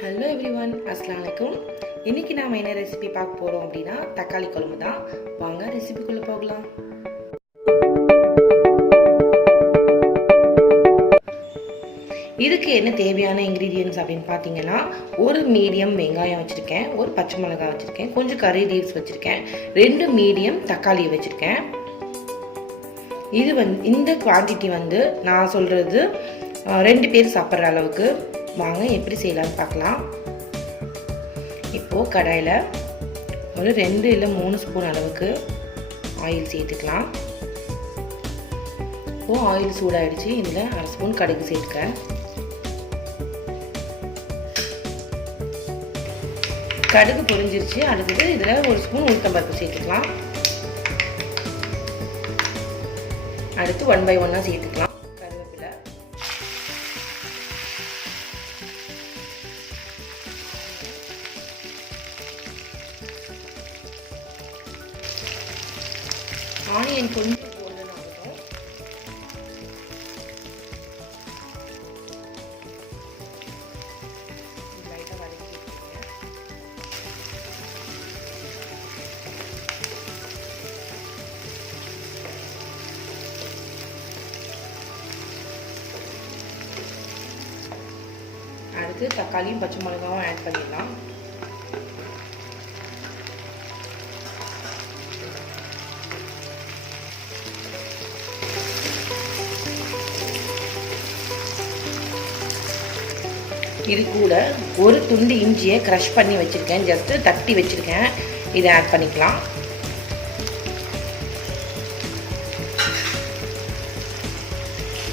Hello everyone, அஸ்ஸலாமு அலைக்கும். இன்னைக்கு நாம என்ன ரெசிபி பார்க்க போறோம் அப்படின்னா தக்காளி குழம்பு தான். வாங்க ரெசிபிக்குள்ள போகலாம். இதுக்கு என்ன தேவையான இன்கிரீடியன்ஸ் அப்படின்னு பார்த்தீங்கன்னா, ஒரு மீடியம் வெங்காயம் வச்சுருக்கேன், ஒரு பச்சை மிளகாய் வச்சுருக்கேன், கொஞ்சம் கறி லீவ்ஸ் வச்சுருக்கேன், 2 மீடியம் தக்காளி வச்சுருக்கேன். இந்த குவான்டிட்டி நான் சொல்கிறது 2 பேர் சாப்பிட்ற அளவுக்கு. வாங்க எப்படி செய்யலாம்னு பார்க்கலாம். இப்போது கடாயில் ஒரு 2 இல்லை 3 ஸ்பூன் அளவுக்கு ஆயில் சேர்த்துக்கலாம். இப்போது ஆயில் சூடாகிடுச்சு. இதில் 1/2 ஸ்பூன் கடுகு சேர்த்துக்கிறேன். கடுகு பொரிஞ்சிருச்சு. அடுத்தது இதில் 1 ஸ்பூன் உளுத்தம்பருப்பு சேர்த்துக்கலாம். அடுத்து 1 by 1 சேர்த்துக்கலாம். ஆனியன் கொஞ்சம் கோல்டன் ஆகட்டும். லைட்டாக வதக்கிடுங்க. அடுத்து தக்காளியும் பச்சை மிளகாவும் ஆட் பண்ணிடலாம். இது கூட ஒரு துண்டு இஞ்சியை க்ரஷ் பண்ணி வச்சுருக்கேன், ஜஸ்ட்டு தட்டி வச்சுருக்கேன். இதை ஆட் பண்ணிக்கலாம்.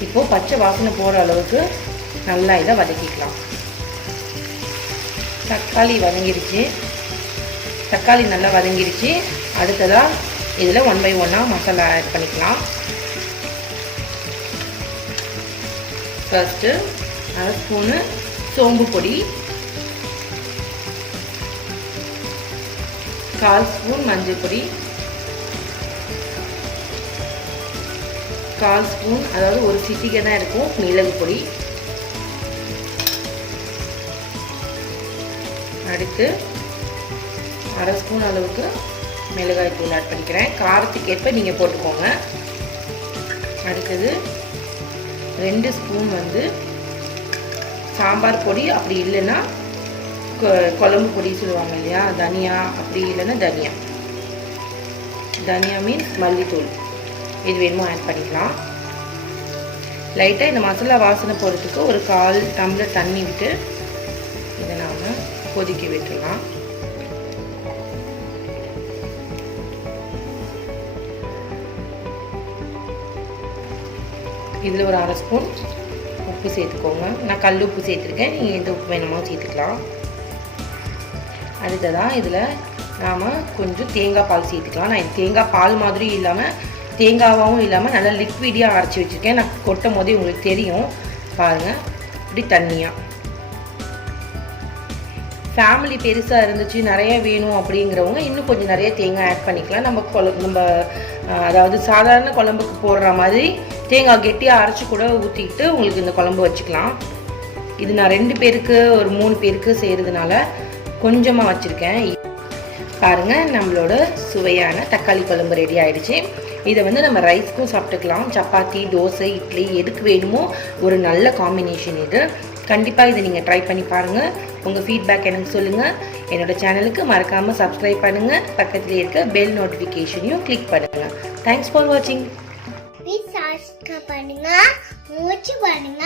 இப்போது பச்சை வாசனை போகிற அளவுக்கு நல்லா இதை வதக்கிக்கலாம். தக்காளி நல்லா வதங்கிருச்சு. அடுத்ததாக இதில் 1 by 1 மசாலா ஆட் பண்ணிக்கலாம். ஃபர்ஸ்ட்டு 1/2 ஸ்பூனு சோம்பு பொடி, 1/4 ஸ்பூன் மஞ்சள் பொடி, 1/4 ஸ்பூன், அதாவது ஒரு சிட்டிகை தான் இருக்கும், மிளகு பொடி. அடுத்து 1/2 ஸ்பூன் அளவுக்கு மிளகாய் தூள் ஆட் பண்ணிக்கிறேன். காரத்துக்கு ஏற்ப நீங்கள் போட்டுக்கோங்க. அடுத்தது 2 ஸ்பூன் சாம்பார் பொடி, அப்படி இல்லைன்னா குழம்பு பொடி சொல்லுவாங்க இல்லையா, தனியா, அப்படி இல்லைன்னா தனியா மீன்ஸ் மல்லித்தூள், இது வேணுமோ ஆட் பண்ணிக்கலாம். லைட்டாக இந்த மசாலா வாசனை போகிறதுக்கு ஒரு 1/4 டம்ளர் தண்ணி விட்டு இதை நாம் கொதிக்க விட்டுடலாம். இதில் ஒரு 1/2 ஸ்பூன் உப்பு சேர்த்துக்கோங்க. நான் கல் உப்பு சேர்த்துருக்கேன், நீங்கள் எந்த உப்பு வேணுமோ சேர்த்துக்கலாம். அடுத்ததான் இதில் நாம் கொஞ்சம் தேங்காய் பால் சேர்த்துக்கலாம். நான் தேங்காய் பால் மாதிரி இல்லாமல், தேங்காவாகவும் இல்லாமல் நல்லா லிக்விடியாக அரைச்சி வச்சுருக்கேன். நான் கொட்டும் போதே உங்களுக்கு தெரியும் பாருங்கள், இப்படி தண்ணியாக. ஃபேமிலி பெருசாக இருந்துச்சு, நிறைய வேணும் அப்படிங்கிறவங்க இன்னும் கொஞ்சம் நிறைய தேங்காய் ஆட் பண்ணிக்கலாம். நம்ம அதாவது சாதாரண குழம்புக்கு போடுற மாதிரி தேங்காய் கெட்டியாக அரைச்சி கூட ஊற்றிக்கிட்டு உங்களுக்கு இந்த குழம்பு வச்சுக்கலாம். இது நான் 2 பேருக்கு ஒரு 3 பேருக்கு செய்கிறதுனால கொஞ்சமாக வச்சுருக்கேன். பாருங்கள், நம்மளோட சுவையான தக்காளி குழம்பு ரெடி ஆகிடுச்சு. இதை நம்ம ரைஸ்க்கும் சாப்பிட்டுக்கலாம், சப்பாத்தி, தோசை, இட்லி, எதுக்கு வேணுமோ ஒரு நல்ல காம்பினேஷன் இது. கண்டிப்பாக இதை நீங்கள் ட்ரை பண்ணி பாருங்கள். உங்கள் ஃபீட்பேக் எனக்கு சொல்லுங்கள். என்னோட சேனலுக்கு மறக்காமல் சப்ஸ்கிரைப் பண்ணுங்கள். பக்கத்தில் இருக்க பெல் நோட்டிஃபிகேஷனையும் கிளிக் பண்ணுங்கள். தேங்க்ஸ் ஃபார் வாட்சிங். பண்ணுங்க, மூச்சு பண்ணுங்க.